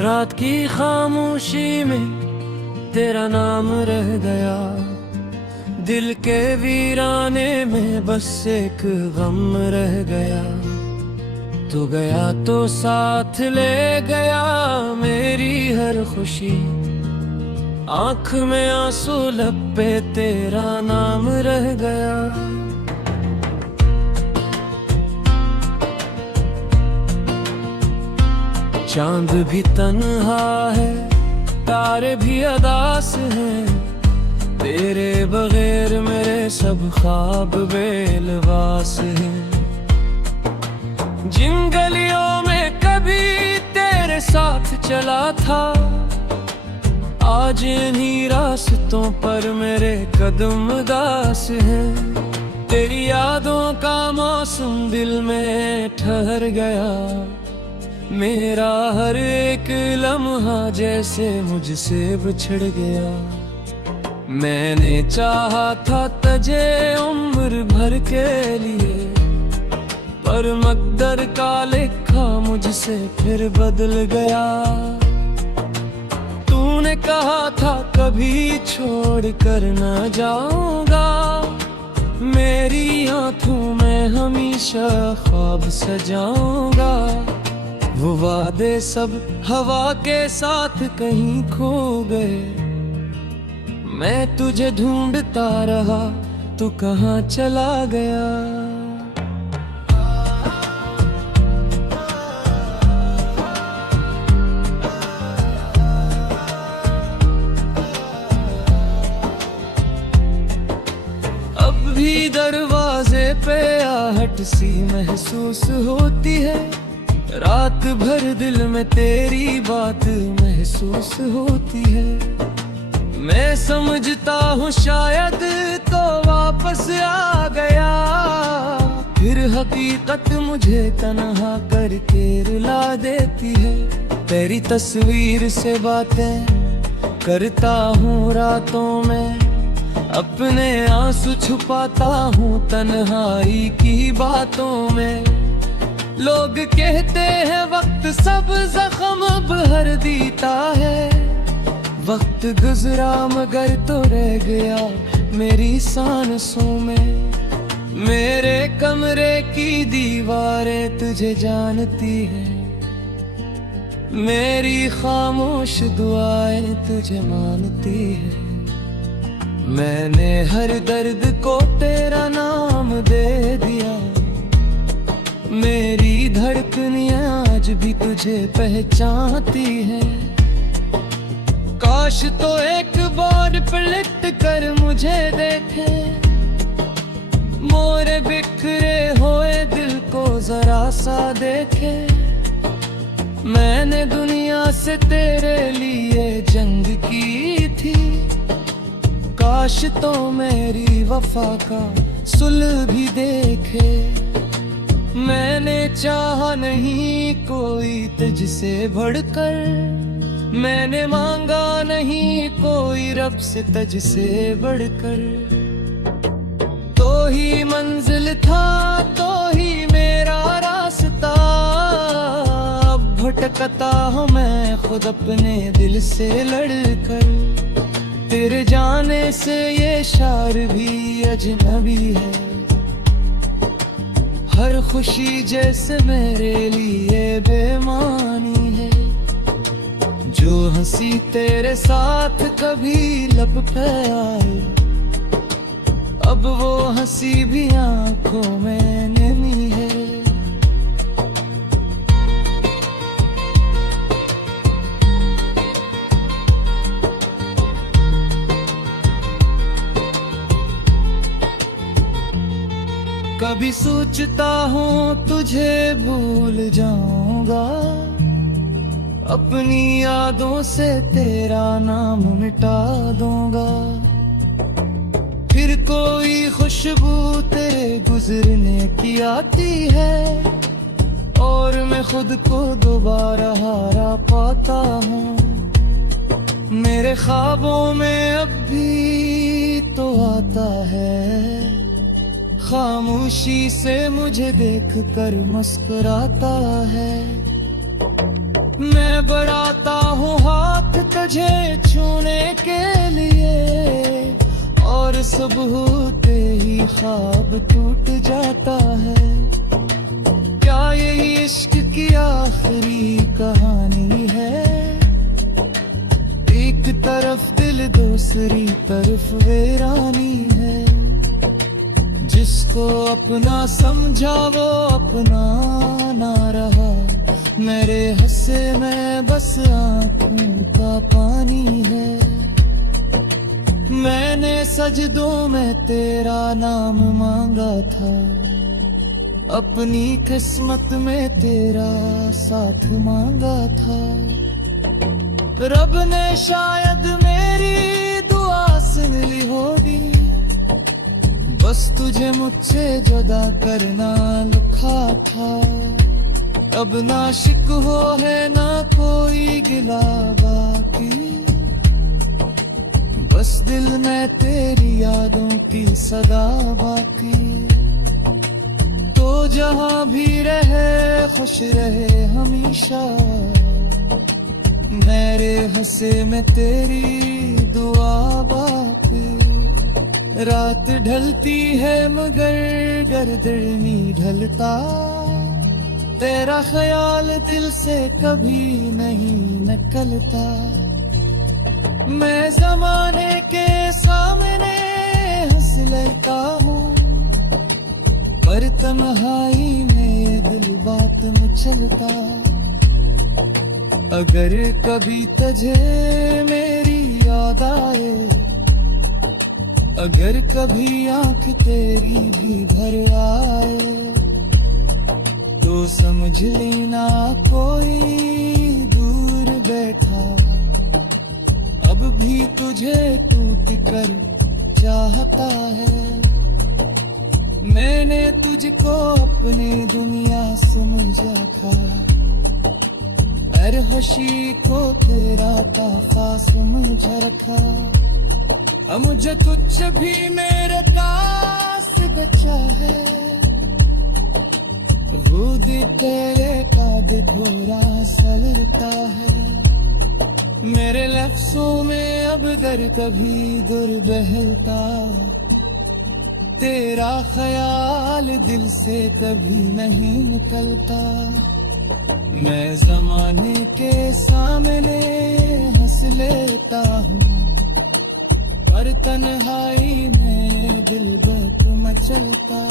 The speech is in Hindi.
रात की खामोशी में तेरा नाम रह गया, दिल के वीराने में बस एक गम रह गया। तू गया तो साथ ले गया मेरी हर खुशी, आँख में आंसू लब पे तेरा नाम रह गया। चांद भी तन्हा है, तारे भी अदास हैं, तेरे बगैर मेरे सब ख्वाब बेलवास हैं। जिन गलियों में कभी तेरे साथ चला था, आज इन्हीं रास्तों पर मेरे कदम उदास हैं। तेरी यादों का मौसम दिल में ठहर गया, मेरा हर एक लम्हा जैसे मुझसे बिछड़ गया। मैंने चाहा था तुझे उम्र भर के लिए, पर मकदर का लिखा मुझसे फिर बदल गया। तूने कहा था कभी छोड़ कर न जाऊंगा, मेरी आंखों में हमेशा ख्वाब सजाऊंगा। वो वादे सब हवा के साथ कहीं खो गए, मैं तुझे ढूंढता रहा, तू कहाँ चला गया। अब भी दरवाजे पे आहट सी महसूस होती है, रात भर दिल में तेरी बात महसूस होती है। मैं समझता हूँ शायद तो वापस आ गया, फिर हकीकत मुझे तन्हा करके रुला देती है। तेरी तस्वीर से बातें करता हूँ रातों में, अपने आंसू छुपाता हूँ तन्हाई की बातों में। लोग कहते हैं वक्त सब जख्म भर देता है, वक्त गुजरा मगर तो रह गया मेरी सांसों में। मेरे कमरे की दीवारें तुझे जानती हैं, मेरी खामोश दुआएं तुझे मानती हैं। मैंने हर दर्द को तेरा नाम दे दिया, मेरी धड़कनें आज भी तुझे पहचानती हैं। काश तो एक बार पलट कर मुझे देखे, मोरे बिखरे हुए दिल को जरा सा देखे। मैंने दुनिया से तेरे लिए जंग की थी, काश तो मेरी वफा का सुलह भी देखे। मैंने चाहा नहीं कोई तुझसे बढ़कर, मैंने मांगा नहीं कोई रब से तुझसे बढ़कर। तो ही मंजिल था, तो ही मेरा रास्ता, अब भटकता हूँ मैं खुद अपने दिल से लड़कर। तेरे जाने से ये शार भी अजनबी है, हर खुशी जैसे मेरे लिए बेमानी है। जो हंसी तेरे साथ कभी लब पे आए, अब वो हंसी भी आंखों में नमी है। कभी सोचता हूँ तुझे भूल जाऊंगा, अपनी यादों से तेरा नाम मिटा दूंगा। फिर कोई खुशबू तेरे गुजरने की आती है, और मैं खुद को दोबारा हारा पाता हूँ। मेरे ख्वाबों में अब भी तो आता है, खामोशी से मुझे देखकर मुस्कुराता है। मैं बढ़ाता हूँ हाथ तुझे छूने के लिए, और सुबह होते ही ख्वाब टूट जाता है। क्या यही इश्क की आखिरी कहानी है? एक तरफ दिल दूसरी तरफ वीरानी है। जिसको अपना समझा वो अपना ना रहा, मेरे हंसे में बस आंखों का पानी है। मैंने सजदों में तेरा नाम मांगा था, अपनी किस्मत में तेरा साथ मांगा था। रब ने शायद मेरी दुआ सुन ली होगी, बस तुझे मुझसे जुदा करना लिखा था। अब ना शिकवा है ना कोई गिला बाकी, बस दिल में तेरी यादों की सदा बाकी। तो जहां भी रहे खुश रहे हमेशा, मेरे हंसे में तेरी दुआ बाकी। रात ढलती है मगर गर्दन नहीं ढलता, तेरा ख्याल दिल से कभी नहीं निकलता। मैं जमाने के सामने हंस लेता हूँ, पर तन्हाई में दिल बात में चलता। अगर कभी तुझे मेरी याद आए, अगर कभी आंख तेरी भी भर आए, तो समझ लेना कोई दूर बैठा अब भी तुझे टूट कर चाहता है। मैंने तुझको अपनी दुनिया समझा था, हर खुशी को तेरा तोहफा समझ रखा। अब मुझे कुछ भी मेरे पास बचा है, वो दे तेरे का थोड़ा सलता है। मेरे लफ्जों में अब दर कभी दूर बहता, तेरा ख्याल दिल से कभी नहीं निकलता। मैं जमाने के सामने हंस लेता हूँ, पर तन्हाई में दिल बक मचलता।